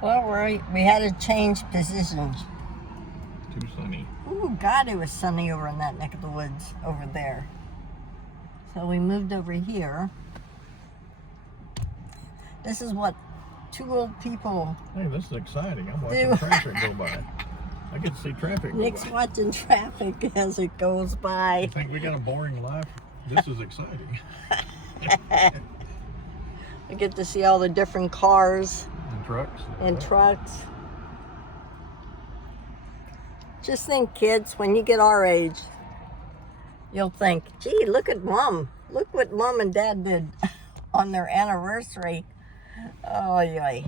Well, we had to change positions. Too sunny. Ooh, God, it was sunny over in that neck of the woods over there. So we moved over here. This is what two old people Hey, this is exciting. I'm do. watching traffic go by. I get to see traffic go Nick's by. watching traffic as it goes by. You think we got a boring life? This is exciting. I get to see all the different cars And trucks. and trucks. Just think, kids, when you get our age, you'll think, gee, look at Mom. Look what Mom and Dad did on their anniversary. Oh, yeah.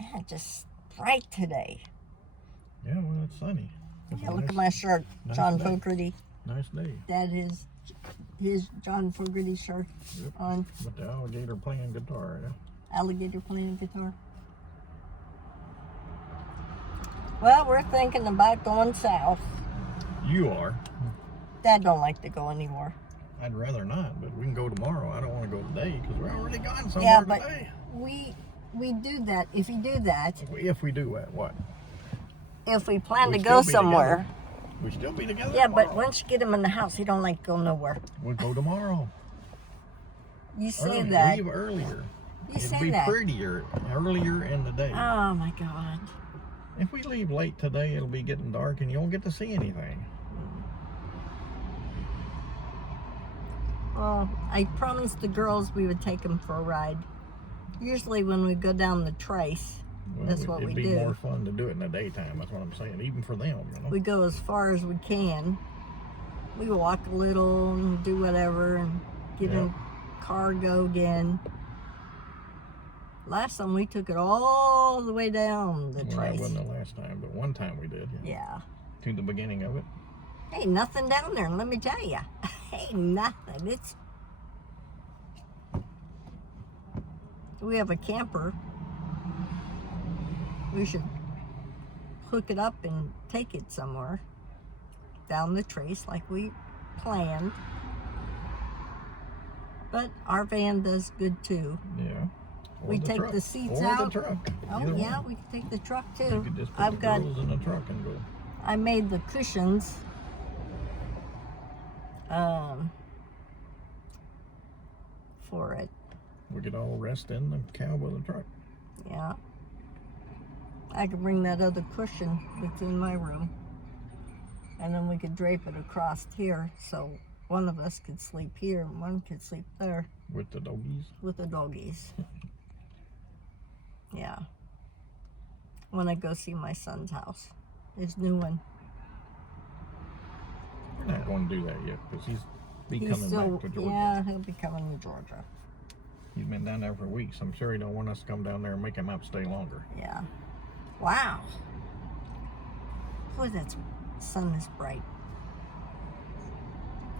Man, just bright today. Yeah, well, it's sunny. It's Yeah, a look nice, at my shirt, nice John day. Fogerty. Nice day. Dad his John Fogerty shirt Yep. on. With the alligator playing guitar. Yeah. Alligator playing guitar. Well, we're thinking about going south. You are. Dad don't like to go anymore. I'd rather not, but we can go tomorrow. I don't want to go today because we're already gone somewhere Yeah, but today. we do that. If you do that, If we do what? if we plan We'd to go still be somewhere. together. We still be together. Yeah, but tomorrow. once you get him in the house, he don't like to go nowhere. We'll go tomorrow. You say Early. that. Leave earlier. You It'll say be that. prettier earlier in the day. Oh my God. If we leave late today, it'll be getting dark and you won't get to see anything. Well, I promised the girls we would take them for a ride. Usually when we go down the trace, Well, that's what we it'd be do. more fun to do it in the daytime. That's what I'm saying. Even for them, you know. We go as far as we can. We walk a little and do whatever and get in car, go again. Last time we took it all the way down the Well, that trace. wasn't the last time, but one time we did. Yeah. To the beginning of it. Hey, nothing down there, let me tell you. Hey, nothing. We have a camper. We should hook it up and take it somewhere down the trace like we planned. But our van does good too. Yeah. Or We the take truck. the seats or out. the truck. Oh Either yeah, one. we can take the truck You too. could just put I've the got. girls in the truck and go. I made the cushions. For it. We could all rest in the cab of the truck. Yeah. I could bring that other cushion that's in my room. And then we could drape it across here so one of us could sleep here and one could sleep there With the doggies. with the doggies. Yeah. When I go see my son's house. His new one. We're not going to do that yet because he's He's coming still, back to Georgia. yeah, he'll be coming to Georgia. He's been down there for weeks. I'm sure he don't want us to come down there and make him have to stay longer. Yeah. Wow. Boy, that sun is bright.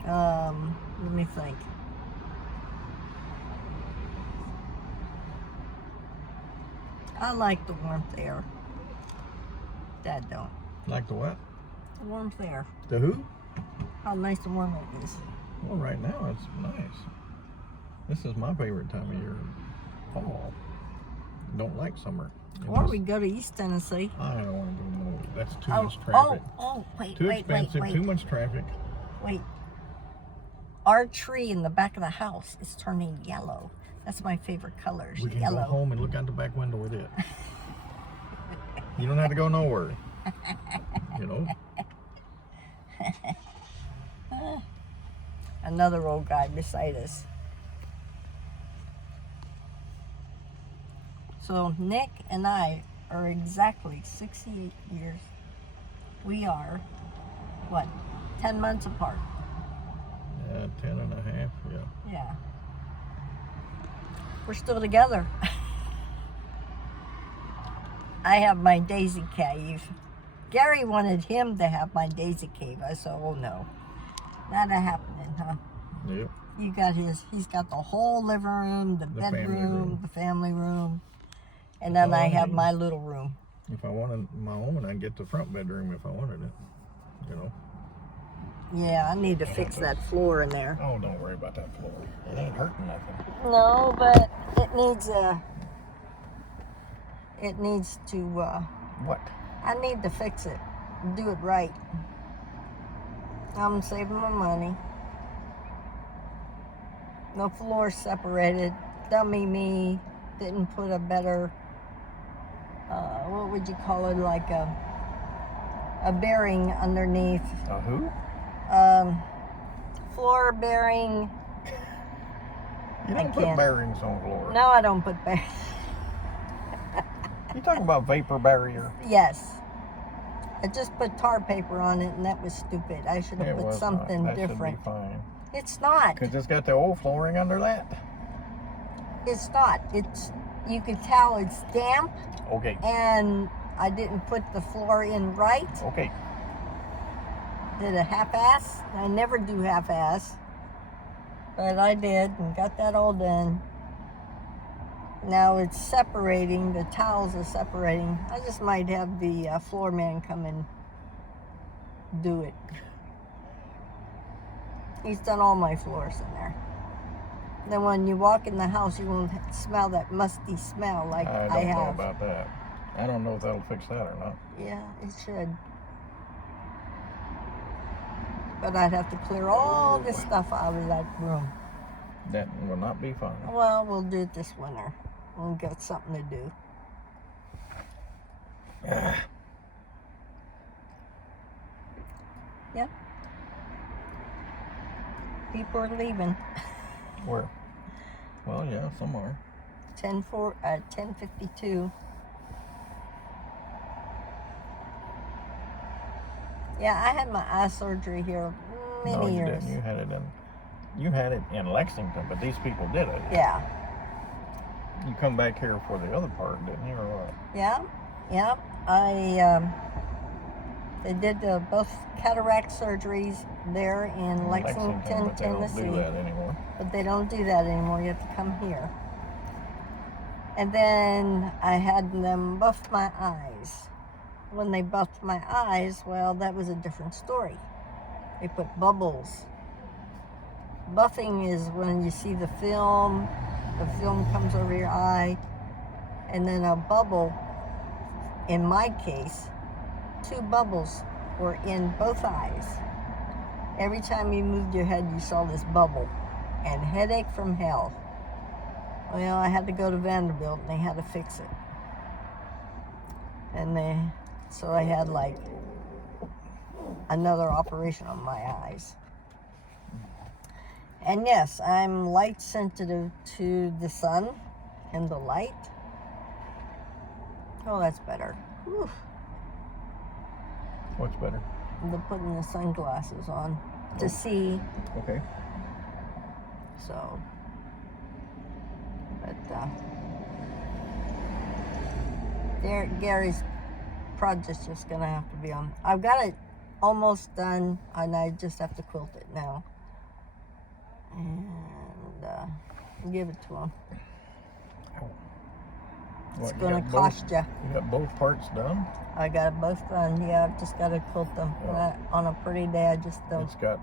Let me think. I like the warmth air. Dad don't. Like the what? The warmth air. The who? How nice and warm it is. Well, right now it's nice. This is my favorite time of year. Fall. Don't like summer. Or we go to East Tennessee. I don't want to go more. That's too Oh, much traffic. wait, Too wait, expensive. wait, Too much traffic. wait. Our tree in the back of the house is turning yellow. That's my favorite color. We can Yellow. go home and look out the back window with it. You don't have to go nowhere. You know. Another old guy beside us. So Nick and I are exactly 68 years. We are, what, 10 months apart? Yeah, 10 and a half. Yeah. Yeah. We're still together. I have my daisy cave. Gary wanted him to have my daisy cave. I said, oh no. Not happening, huh? Yep. He's got the whole living room, the family bedroom, room. the family room. And That's then all I I have need. my little room. If I wanted my own, I'd get the front bedroom if I wanted it. You know. Yeah, I need to fix that floor in there. Oh, don't worry about that floor. It ain't hurting nothing. No, but it needs a It needs to, What? I need to fix it. Do it right. I'm saving my money. The floor separated. Dummy me. Didn't put a better, what would you call it? Like a bearing underneath. A who? Floor bearing. You I don't put can't. bearings on floor. No, I don't put bearings. You talking about vapor barrier? Yes. I just put tar paper on it, and that was stupid. I should have It put was something not. That different. should be fine. It's not. Because it's got the old flooring under that. It's not. It's, you could tell it's damp, Okay. and I didn't put the floor in right. Okay. Did a half-ass. I never do half-ass, but I did and got that all done. Now it's separating. The tiles are separating. I just might have the floor man come and do it. He's done all my floors in there. Then when you walk in the house, you won't smell that musty smell like I I don't know have. about that. I don't know if that'll fix that or not. Yeah, it should. But I'd have to clear all this stuff out of that room. That will not be fun. Well, we'll do it this winter. We'll get something to do. Yep. People are leaving. Where? Well, yeah, some are. 10:52. Yeah, I had my eye surgery here many No, you years. didn't. You had it in Lexington, but these people did it. Yeah. You come back here for the other part, didn't you, or what? Yeah. They did both cataract surgeries there in Lexington, but they Tennessee. don't do that anymore. But they don't do that anymore. You have to come here. And then I had them buff my eyes. When they buffed my eyes, well, that was a different story. They put bubbles. Buffing is when you see the film comes over your eye, and then a bubble, in my case, 2 bubbles were in both eyes. Every time you moved your head, you saw this bubble, and headache from hell. Well, I had to go to Vanderbilt, and they had to fix it. So I had like another operation on my eyes. And yes, I'm light sensitive to the sun and the light. Oh, that's better. Whew. What's better? The putting the sunglasses on to see. Okay. So, but Gary's project's just gonna have to be on. I've got it almost done, and I just have to quilt it now and give it to him. It's What, gonna cost you. You got both parts done? I got it both done. Yeah, I've just got to quilt them. Oh. On a pretty day, I just don't. It's got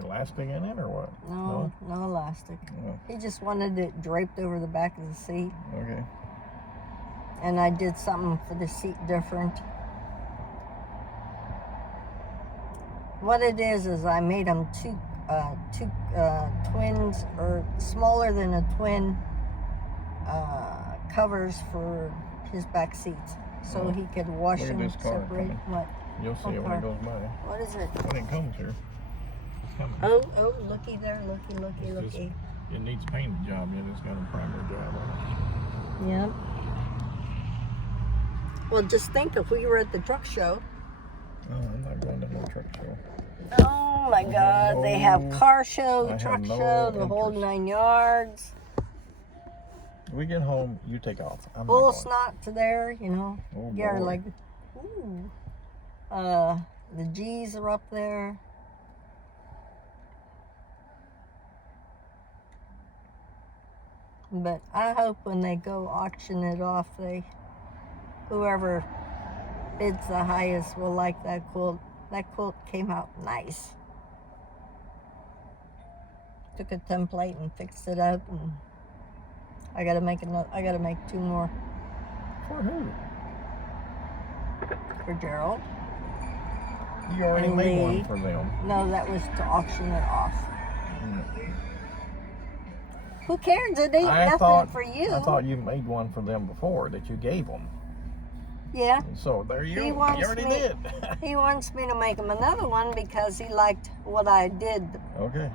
elastic in it or what? No elastic. No. He just wanted it draped over the back of the seat, Okay. and I did something for the seat different. What it is I made them two twins, or smaller than a twin, covers for his back seats, so Oh. he could wash Look at them this car separate. coming. What? You'll see it when it goes by. What is it? When it comes here. It's coming. Oh, looky there, looky. It's just- it needs paint job yet. It's got a primer job on it. Yeah. Well, just think if we were at the truck show. Oh, I'm not going to no truck show. Oh my God, they have car show, I have truck no show, the whole interest. 9 yards. We get home, you take off. I'm Bull not going. snot's there, you know. Oh, Gary boy. like, ooh. The G's are up there. But I hope when they go auction it off, whoever bids the highest will like that quilt. That quilt came out nice. Took a template and fixed it up, and I gotta make 2 more. For who? For Gerald. You already And made one Lee. for them. No, that was to auction it off. Mm. Who cares? It ain't nothing for you. I thought you made one for them before that you gave them. Yeah. So there you go. You wants already me- did. He wants me to make him another one because he liked what I did. Okay.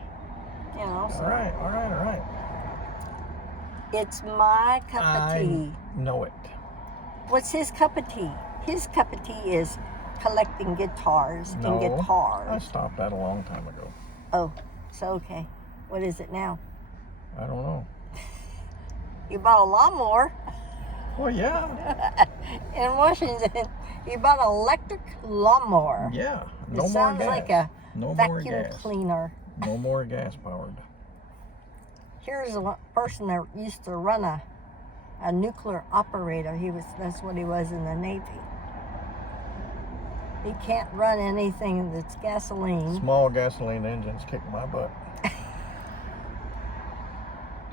You know. So All right. it's my cup of tea. Know it. What's his cup of tea? His cup of tea is collecting guitars No, and I guitars. stopped that a long time ago. Oh, so okay. What is it now? I don't know. You bought a lawnmower Well, yeah. in Washington. You bought an electric lawnmower. Yeah. It No more sounds gas. like a no more vacuum gas. cleaner. No more gas powered. Here's a person that used to run a nuclear operator. That's what he was in the Navy. He can't run anything that's gasoline. Small gasoline engines kick my butt.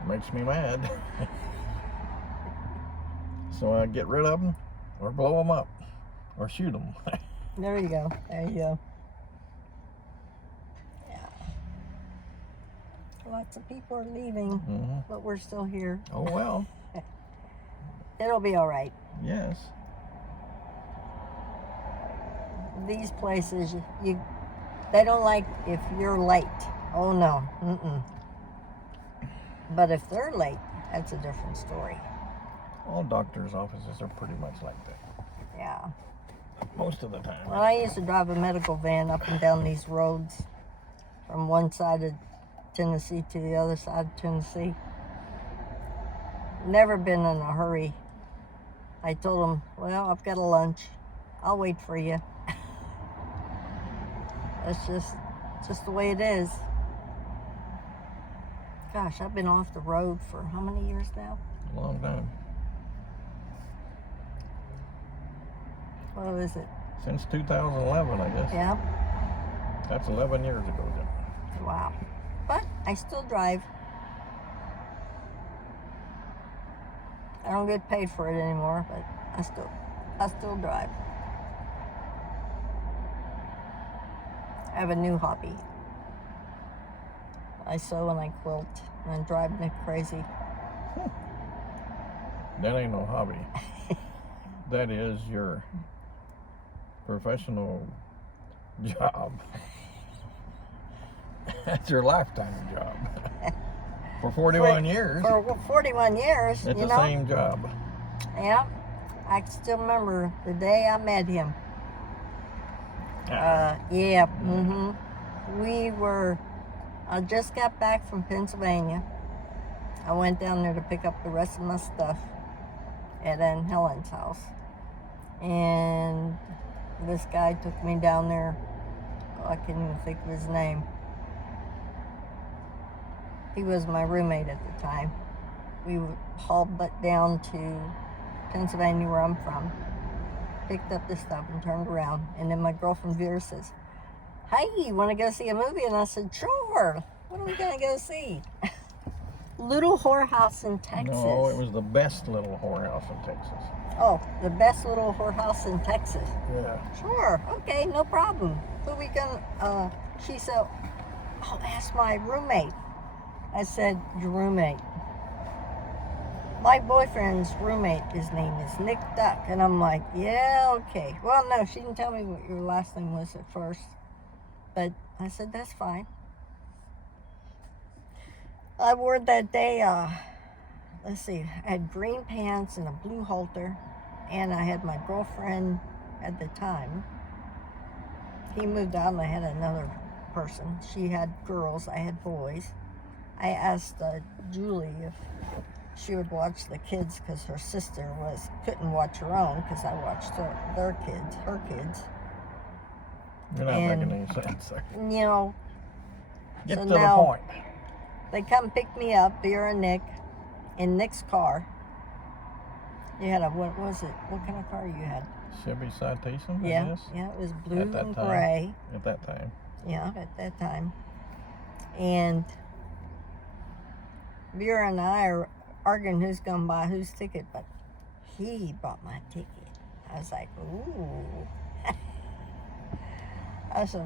Makes me mad. So I get rid of them, or blow them up, or shoot them. There you go. There you go. Yeah. Lots of people are leaving, Hmm. but we're still here. Oh well. It'll be all right. Yes. These places, they don't like if you're late. Oh no. Mm-mm. But if they're late, that's a different story. All doctors' offices are pretty much like that. Yeah. Most of the time. Well, I used to drive a medical van up and down these roads from one side of Tennessee to the other side of Tennessee. Never been in a hurry. I told them, well, I've got a lunch. I'll wait for you. That's just the way it is. Gosh, I've been off the road for how many years now? A long time. What is it? Since 2011, I guess. Yeah? That's 11 years ago. Then. Wow. But I still drive. I don't get paid for it anymore, but I still drive. I have a new hobby. I sew and I quilt and I drive Nick crazy. That ain't no hobby. That is your professional job. That's your lifetime job. For 41 years, For 41 years, it's you the know. same job. Yeah. I can still remember the day I met him. Yeah. Mm-hmm. I just got back from Pennsylvania. I went down there to pick up the rest of my stuff at Aunt Helen's house. And this guy took me down there. Oh, I can't even think of his name. He was my roommate at the time. We hauled butt down to Pennsylvania, where I'm from. Picked up this stuff and turned around. And then my girlfriend Vera says, hey, you want to go see a movie? And I said, sure. What are we going to go see? Little Whorehouse in Texas. No, it was the best little whorehouse in Texas. Oh, the best little whorehouse in Texas. Yeah. Sure. Okay, no problem. Who we gonna, she said, oh, ask my roommate. I said, your roommate. My boyfriend's roommate, his name is Nick Duck. And I'm like, yeah, okay. Well, no, she didn't tell me what your last name was at first. But I said, that's fine. I wore that day, let's see, I had green pants and a blue halter. And I had my girlfriend at the time. He moved out and I had another person. She had girls, I had boys. I asked Julie if she would watch the kids because her sister couldn't watch her own because I watched her kids. You're not And, making any sense there. You know, Get so to the now- point. they come pick me up, Vera and Nick, in Nick's car. You had what was it? What kind of car you had? Chevy Citation, I Yeah, guess, yeah, it was blue At that and time. gray. at that time. Yeah, at that time. And Vera and I are arguing who's going to buy whose ticket, but he bought my ticket. I was like, ooh. I said,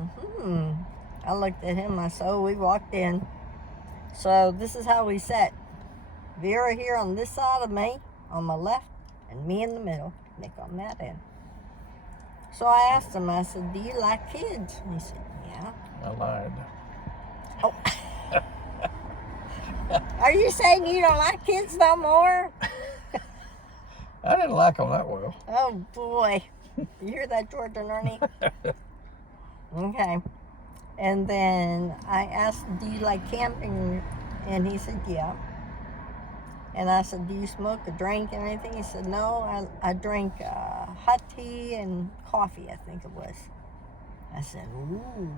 I looked at him. I said, oh, we walked in. So this is how we sat. Vera here on this side of me, on my left, and me in the middle, Nick on that end. So I asked him, I said, do you like kids? And he said, yeah. I lied. Oh. Are you saying you don't like kids no more? I didn't like them that well. Oh, boy. You hear that, George and Ernie? Okay. And then I asked, do you like camping? And he said, yeah. And I said, do you smoke or drink and anything? He said, no, I drink hot tea and coffee, I think it was. I said, ooh,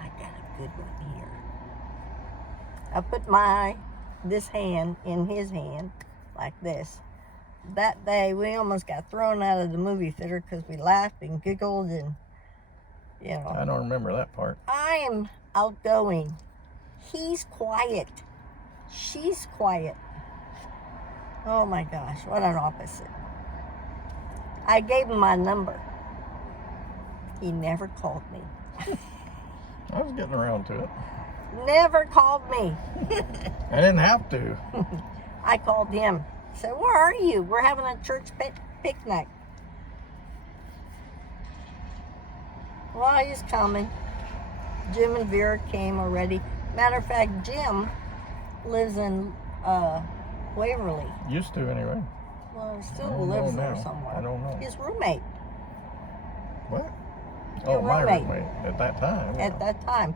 I got a good one here. I put this hand in his hand like this. That day, we almost got thrown out of the movie theater because we laughed and giggled and, you know. I don't remember that part. I am outgoing. He's quiet. She's quiet. Oh my gosh, what an opposite. I gave him my number. He never called me. I was getting around to it. Never called me. I didn't have to. I called him. I said, where are you? We're having a church picnic. Well, he's coming. Jim and Vera came already. Matter of fact, Jim lives in Waverly. Used to, anyway. Well, he I still don't lives know there now. somewhere. I don't know. His roommate. What? Your Oh, my roommate. roommate at that time. At that time.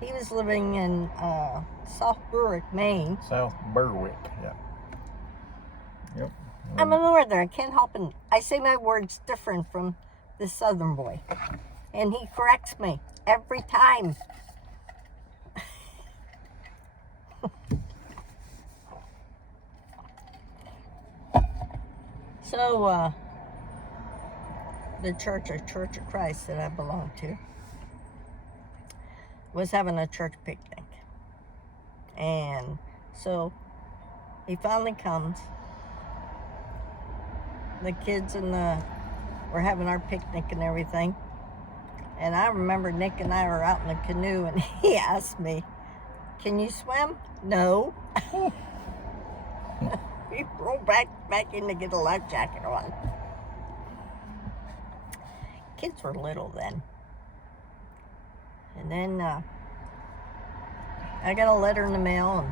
He was living in South Berwick, Maine. South Berwick, yeah. Yep. I'm a northerner. I can't help it. I say my words different from this southern boy. And he corrects me every time. So, the Church of Christ that I belong to was having a church picnic. And so he finally comes. The kids we're having our picnic and everything. And I remember Nick and I were out in the canoe and he asked me, can you swim? No. We rolled back in to get a life jacket on. Kids were little then. And then I got a letter in the mail,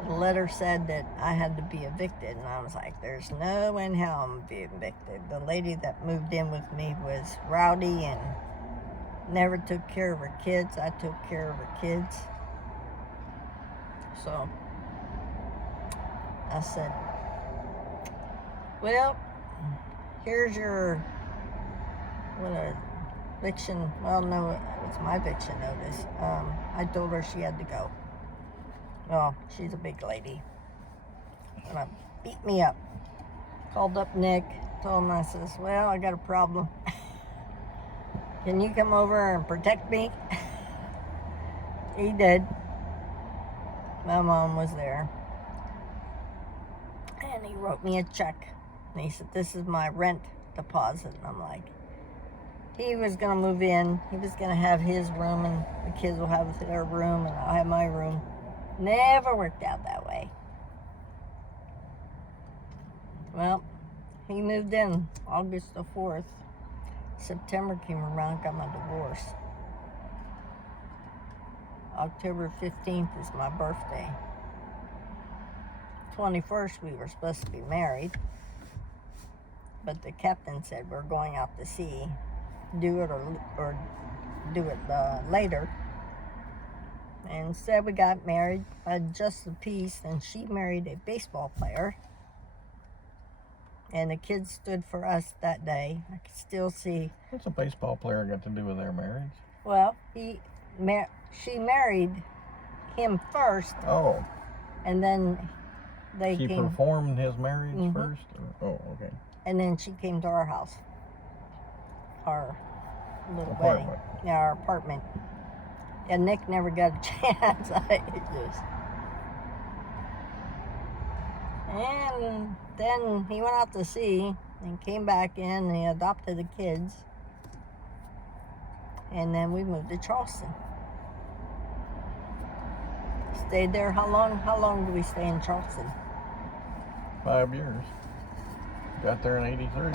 and the letter said that I had to be evicted. And I was like, there's no way in hell I'm going to be evicted. The lady that moved in with me was rowdy and never took care of her kids. I took care of her kids. So I said, well, here's your eviction. Well, no, it was my eviction notice. I told her she had to go. Oh, she's a big lady. And beat me up. Called up Nick, told him, I says, well, I got a problem. Can you come over and protect me? He did. My mom was there. And he wrote me a check. And he said, this is my rent deposit. And I'm like, he was going to move in. He was going to have his room, and the kids will have their room, and I'll have my room. Never worked out that way. Well, he moved in August the 4th. September came around, got my divorce. October 15th is my birthday. 21st, we were supposed to be married. But the captain said we're going out to sea. Do it or do it later. And instead we got married by just the peace, and she married a baseball player. And the kids stood for us that day. I can still see. What's a baseball player got to do with their marriage? Well, she married him first. Oh. And then She came. performed his marriage first? Oh, okay. And then she came to our house. Our little Apartment. wedding. Yeah, our apartment. And Nick never got a chance. And then he went out to sea and came back in and he adopted the kids. And then we moved to Charleston. Stayed there how long? How long did we stay in Charleston? 5 years. Got there in '83.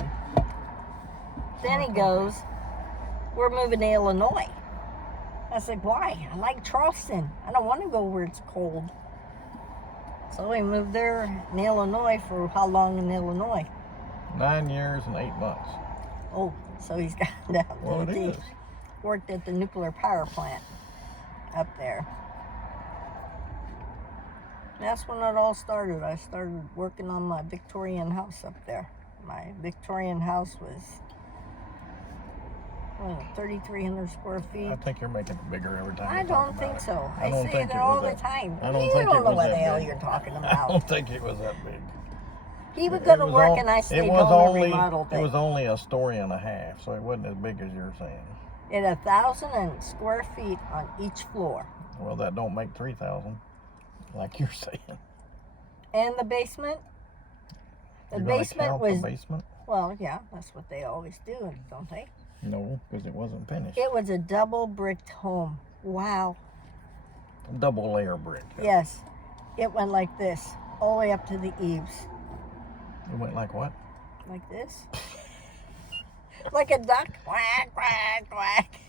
Then he goes, we're moving to Illinois. I was like, why? I like Charleston. I don't want to go where it's cold. So we moved there in Illinois for how long in Illinois? 9 years and 8 months. Oh, so he's got down Well, to it the is. deep. Worked at the nuclear power plant up there. That's when it all started. I started working on my Victorian house up there. My Victorian house was 3,300 square feet. I think you're making it bigger every time. I you talk don't about think it. so. I I don't say think that it all was the that- time. I don't You think don't it know was what that the hell big. you're talking I about. don't think it was that big. He would It go to was work on- and I stayed it was home only, and remodeled It it. was only a story and a half, so it wasn't as big as you're saying. It had 1,000 square feet on each floor. Well, that don't make 3,000, like you're saying. And the basement? The You're gonna basement count was, the basement? well, yeah, that's what they always do, don't they? No, because it wasn't finished. It was a double bricked home. Wow. Double layer brick. Yes. It went like this, all the way up to the eaves. It went like what? Like this. Like a duck. Quack, quack, quack.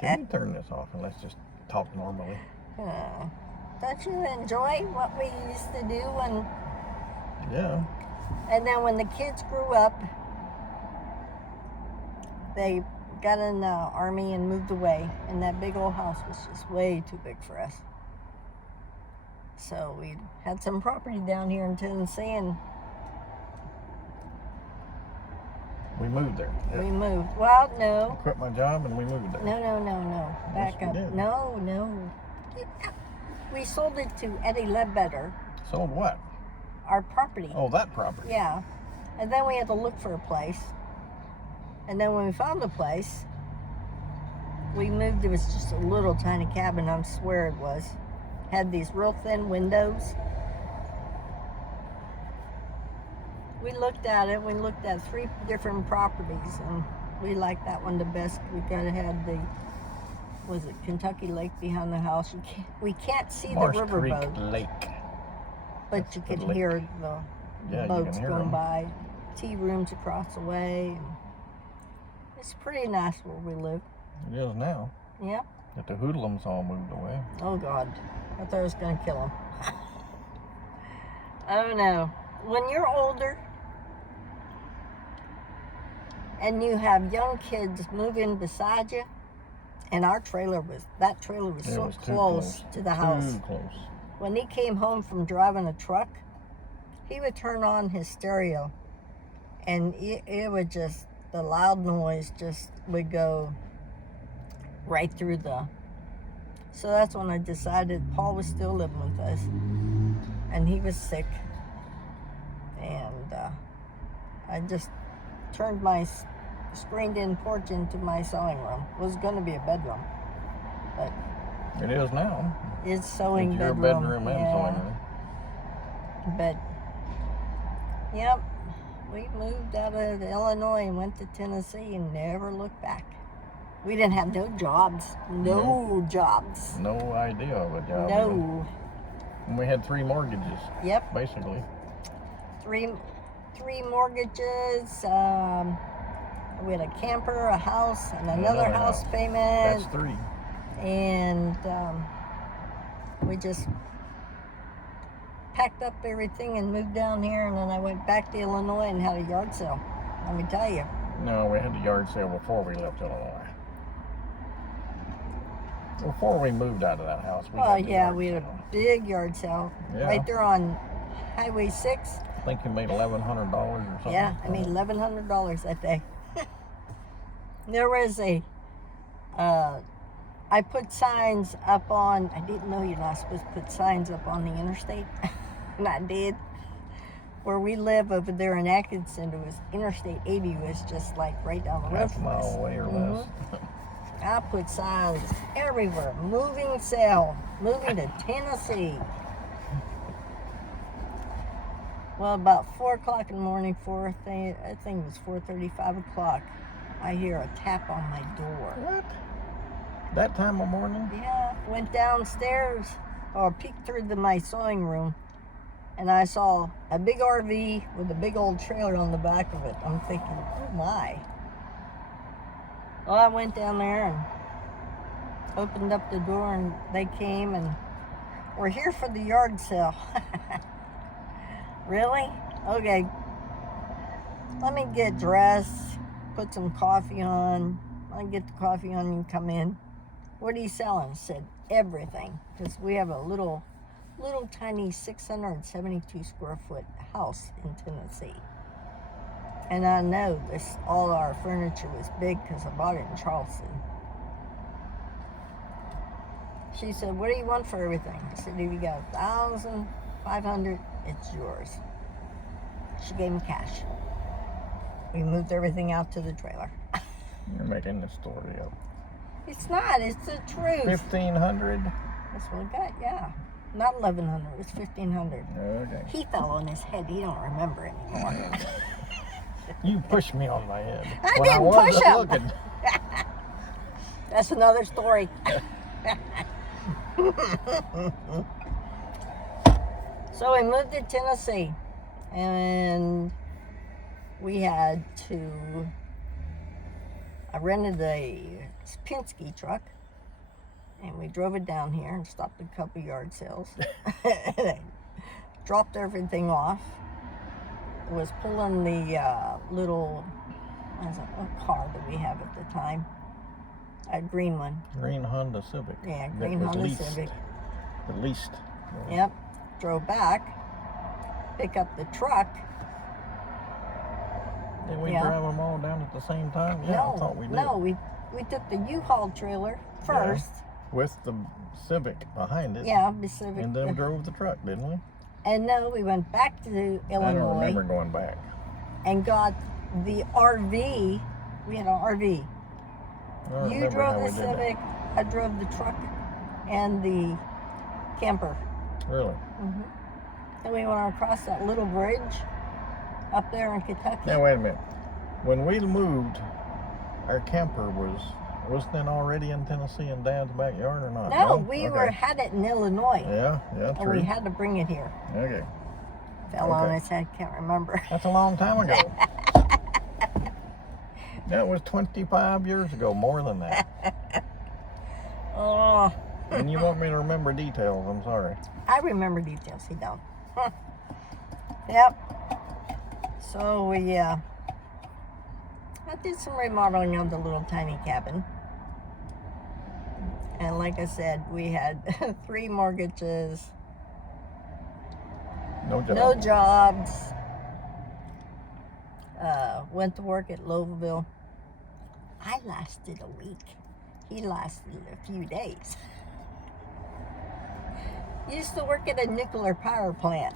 Can you turn this off and let's just talk normally? Don't you enjoy what we used to do? Yeah. And then when the kids grew up, they got in the army and moved away. And that big old house was just way too big for us. So we had some property down here in Tennessee and We moved there. Yeah. we moved. Well, no. I quit my job and we moved there. No. Back Yes, we up. did. No. We sold it to Eddie Ledbetter, Sold what? our property. Oh, that property. Yeah. And then we had to look for a place. And then when we found a place, we moved. It was just a little tiny cabin, I swear it was. Had these real thin windows. We looked at it. We looked at 3 different properties, and we liked that one the best. We kind of had the, was it Kentucky Lake behind the house? We can't see Marsh the Creek riverboat, Lake. but you the can lake. hear the Yeah, you boats can hear going them. by. Tea rooms across the way. And it's pretty nice where we live. It is now. Yeah. But the hoodlums all moved away. Oh God, I thought I was gonna kill him. I don't know. When you're older and you have young kids moving beside you, and that trailer was It so was too close to the house. Too close. When he came home from driving a truck, he would turn on his stereo, and it would just, the loud noise just would go right through the. So that's when I decided Paul was still living with us, and he was sick, and I just turned my screened-in porch into my sewing room. It was going to be a bedroom, but It is now. it's sewing It's your bedroom. bedroom and yeah. sewing room. But, yep, we moved out of Illinois and went to Tennessee and never looked back. We didn't have no jobs. No jobs. No idea of a job. No. And we had 3 mortgages, Yep. basically. Three mortgages. We had a camper, a house, and another house payment. That's 3. And we just packed up everything and moved down here, and then I went back to Illinois and had a yard sale. Let me tell you. No, we had the yard sale before we left Illinois. Before we moved out of that house. Well, had the yeah, yard we had a sale. big yard sale Yeah. right there on Highway 6. I think you made $1,100 or something. Yeah, I made $1,100 that day. There was I put signs up on, I didn't know you're not supposed to put signs up on the interstate, and I did. Where we live over there in Atkinson, it was Interstate 80 was just like right down the road Half a from mile us. away or Mhm. less. I put signs everywhere. Moving sale. Moving to Tennessee. Well, about 4 o'clock in the morning, I think it was 4:30, 5 o'clock, I hear a tap on my door. What? That time of morning? Yeah, went downstairs, or peeked through my sewing room, and I saw a big RV with a big old trailer on the back of it. I'm thinking, oh my. Well, I went down there and opened up the door, and they came, and we're here for the yard sale. Really? Okay. Let me get dressed, put some coffee on. I get the coffee on, you come in. What are you selling? I said, everything. Because we have a little tiny 672 square foot house in Tennessee. And I know all our furniture was big because I bought it in Charleston. She said, what do you want for everything? I said, if you got 1,500, it's yours. She gave me cash. We moved everything out to the trailer. You're making this story up. It's not, it's the truth. 1,500? That's what I got, yeah. Not 1,100, it's 1,500. Okay. He fell on his head, he don't remember anymore. You pushed me on my head. I when didn't wasn't push him. looking. That's another story. So we moved to Tennessee, and I rented a Penske truck, and we drove it down here and stopped at a couple yard sales. And I dropped everything off. Was pulling the little car that we have at the time, a green one. Green Honda Civic. Yeah, That green was Honda Civic. At least. Yep. Drove back, pick up the truck. Did we Yeah. drive them all down at the same time? Yeah, I thought we did. No, we took the U-Haul trailer first. With the Civic behind it. Yeah, the Civic. And then drove the truck, didn't we? And no, we went back to I don't Illinois remember going back. and got the RV. We had an RV. I don't You remember how drove we the did that. Civic, I drove the truck and the camper. Really? Mm-hmm. Then we went across that little bridge up there in Kentucky. Now wait a minute. When we moved, our camper was then already in Tennessee in Dad's backyard or not? No, we Okay. had it in Illinois. Yeah, And true. we had to bring it here. Okay. Fell on Okay. his head, can't remember. That's a long time ago. That was 25 years ago, more than that. Oh, And you want me to remember details, I'm sorry. I remember details, he don't. Yep. So I did some remodeling of the little tiny cabin. And like I said, we had 3 mortgages, No job. no jobs. Went to work at Louisville. I lasted a week. He lasted a few days. Used to work at a nuclear power plant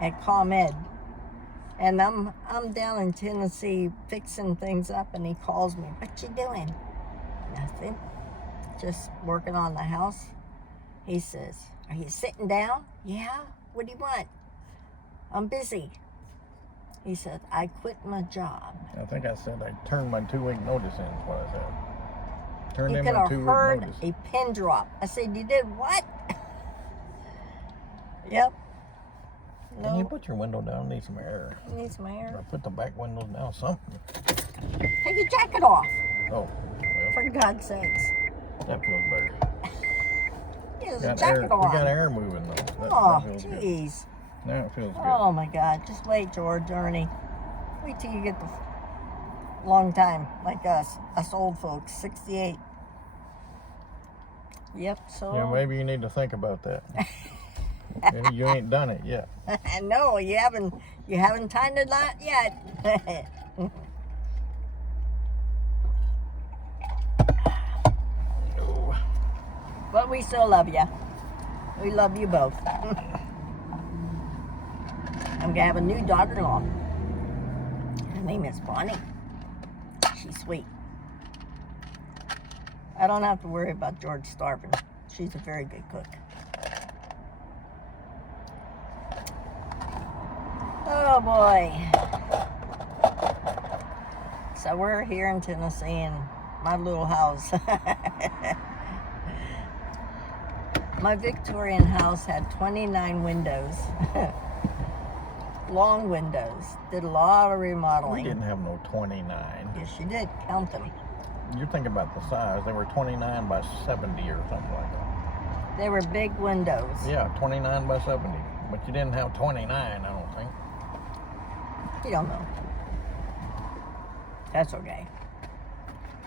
at ComEd. And I'm down in Tennessee fixing things up, and he calls me. What you doing? Nothing. Just working on the house. He says, are you sitting down? Yeah. What do you want? I'm busy. He said, I quit my job. I think I said I turned my 2-week notice in, is what I said. Turned You in could my have 2-week heard notice. a pin drop. I said, you did what? Yep. Can you No, put your window down? Need some air. needs my Or hair. put the back windows down, something. Take your jacket off, Oh, well, for God's sakes. that feels better. He has a Got jacket air, on. we got air moving though. That Oh, feels good. jeez. Now it feels good. Oh my God. Just wait, George, Ernie. Wait till you get the long time like us old folks, 68. Yep. So. Yeah, maybe you need to think about that. Maybe you ain't done it yet. No, you haven't timed it out yet. No. But we still love you. We love you both. I'm gonna have a new daughter-in-law. Her name is Bonnie. She's sweet. I don't have to worry about George starving. She's a very good cook. Oh boy. So we're here in Tennessee in my little house. My Victorian house had 29 windows. Long windows. Did a lot of We remodeling. didn't have no 29. Yes, you did. Count them. You're thinking about the size. They were 29 by 70 or something like that. They were big windows. Yeah, 29 by 70. But you didn't have 29, I don't think. You don't know. That's okay.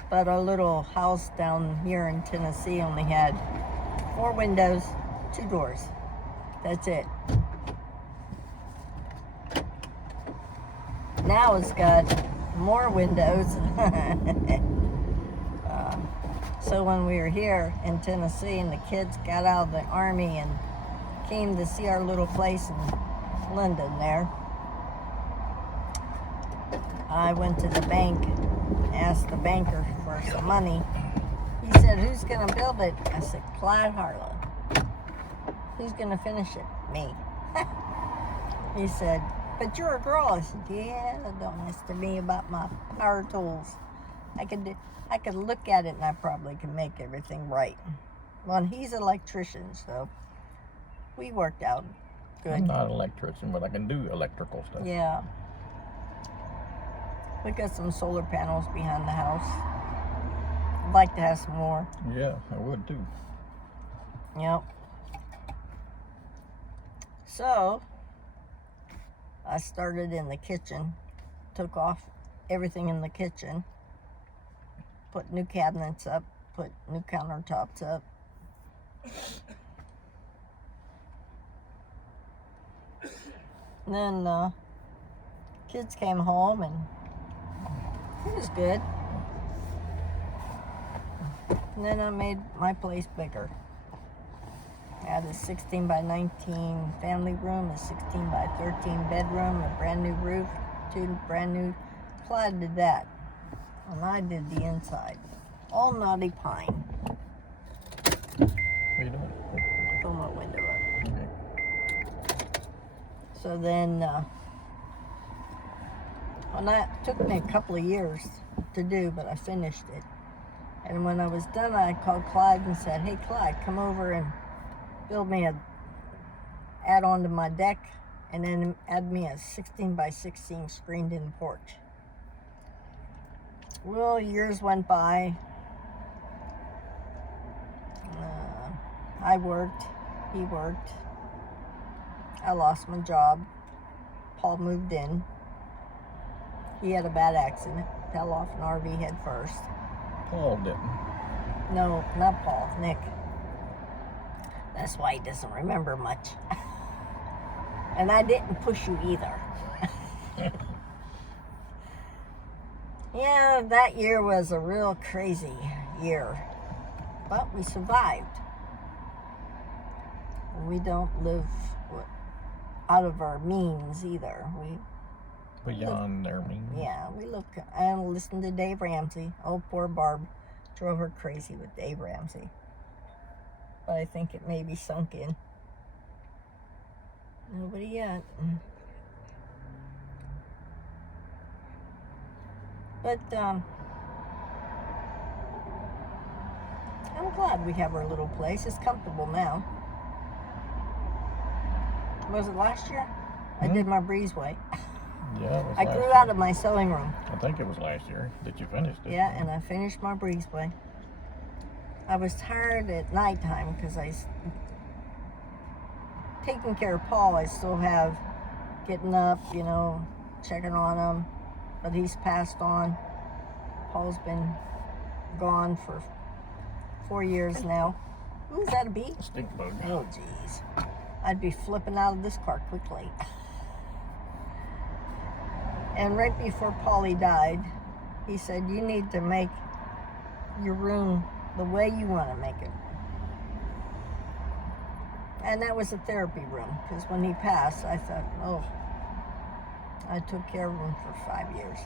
But our little house down here in Tennessee only had 4 windows, 2 doors. That's it. Now it's got more windows. So when we were here in Tennessee and the kids got out of the army and came to see our little place in London there, I went to the bank, asked the banker for some money. He said, "Who's going to build it?" I said, "Clyde Harlow." "Who's going to finish it?" "Me." He said, "But you're a girl." I said, "Yeah, don't ask me about my power tools. I could look at it and I probably can make everything right." Well, he's an electrician, so we worked out good. I'm not an electrician, but I can do electrical stuff. Yeah. We got some solar panels behind the house. I'd like to have some more. Yeah, I would too. Yep. So, I started in the kitchen, took off everything in the kitchen, put new cabinets up, put new countertops up. And then kids came home and it was good. And then I made my place bigger. I had a 16 by 19 family room, a 16 by 13 bedroom, a brand new roof, 2 brand new. Clyde did that. And I did the inside. All knotty pine. What are you doing? Pull my window up. Okay. So then, it took me a couple of years to do, but I finished it. And when I was done, I called Clyde and said, "Hey, Clyde, come over and build me add on to my deck, and then add me a 16 by 16 screened in porch." Well, years went by. I worked, he worked. I lost my job. Paul moved in. He had a bad accident, fell off an RV head first. Paul didn't. No, not Paul, Nick. That's why he doesn't remember much. And I didn't push you either. Yeah, that year was a real crazy year. But we survived. We don't live out of our means either. Beyond their means. Yeah, we look and listen to Dave Ramsey. Oh, poor Barb drove her crazy with Dave Ramsey. But I think it may be sunk in. Nobody yet. But I'm glad we have our little place. It's comfortable now. Was it last year? I did my breezeway. Yeah, it was I last grew year. out of my sewing room. I think it was last year that you finished it. Yeah, and I finished my breezeway. I was tired at nighttime because taking care of Paul. I still have getting up, checking on him, but he's passed on. Paul's been gone for 4 years now. Ooh, is that a bee? Stink bug. Oh, jeez. I'd be flipping out of this car quickly. And right before Paulie died, he said, "You need to make your room the way you want to make it." And that was a therapy room, because when he passed, I thought, oh, I took care of him for 5 years.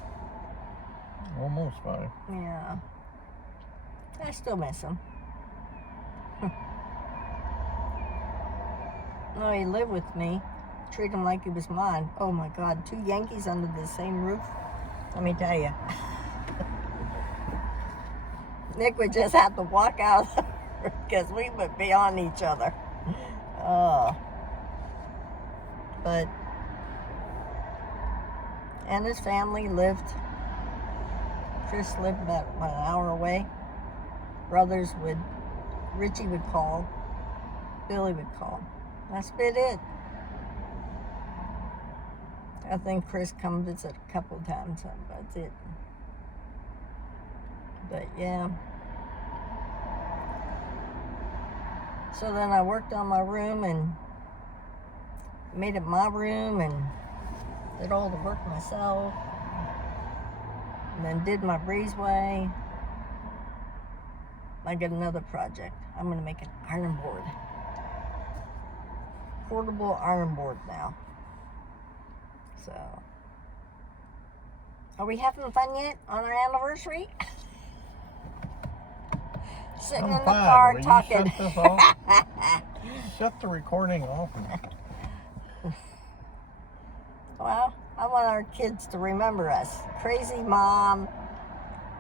Almost 5. Yeah. I still miss him. No, he lived with me treat him like he was mine. Oh my God, 2 Yankees under the same roof. Let me tell you. Nick would just have to walk out because we would be on each other. But, and his family lived, Chris lived about an hour away. Richie would call, Billy would call. That's been it. I think Chris come visit a couple of times, that's it. But yeah. So then I worked on my room and made it my room and did all the work myself. And then did my breezeway. I got another project. I'm going to make an iron board. Portable iron board now. So, are we having fun yet on our anniversary? Sitting in the car talking. Shut this off? Shut the recording off. Well, I want our kids to remember us. Crazy mom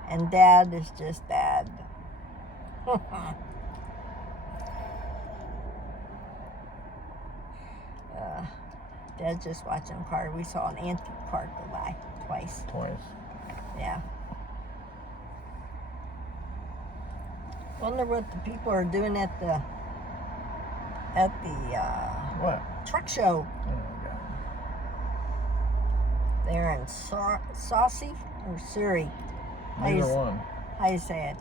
and dad is just dad. Dad's just watching a car. We saw an antique car go by twice. Yeah. Wonder what the people are doing at the What? truck show. Oh my God. They're in Saucy or Surrey. Neither one. How you say it?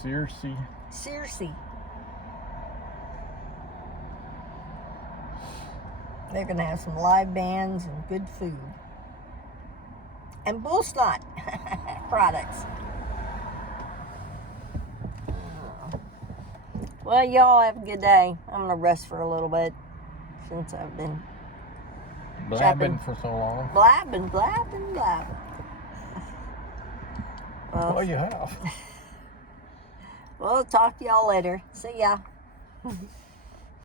Searcy. Searcy. They're going to have some live bands and good food. And bull snot products. Well, y'all have a good day. I'm going to rest for a little bit since I've been Blabbing for so long. blabbing. Well, you have. Well, talk to y'all later. See ya.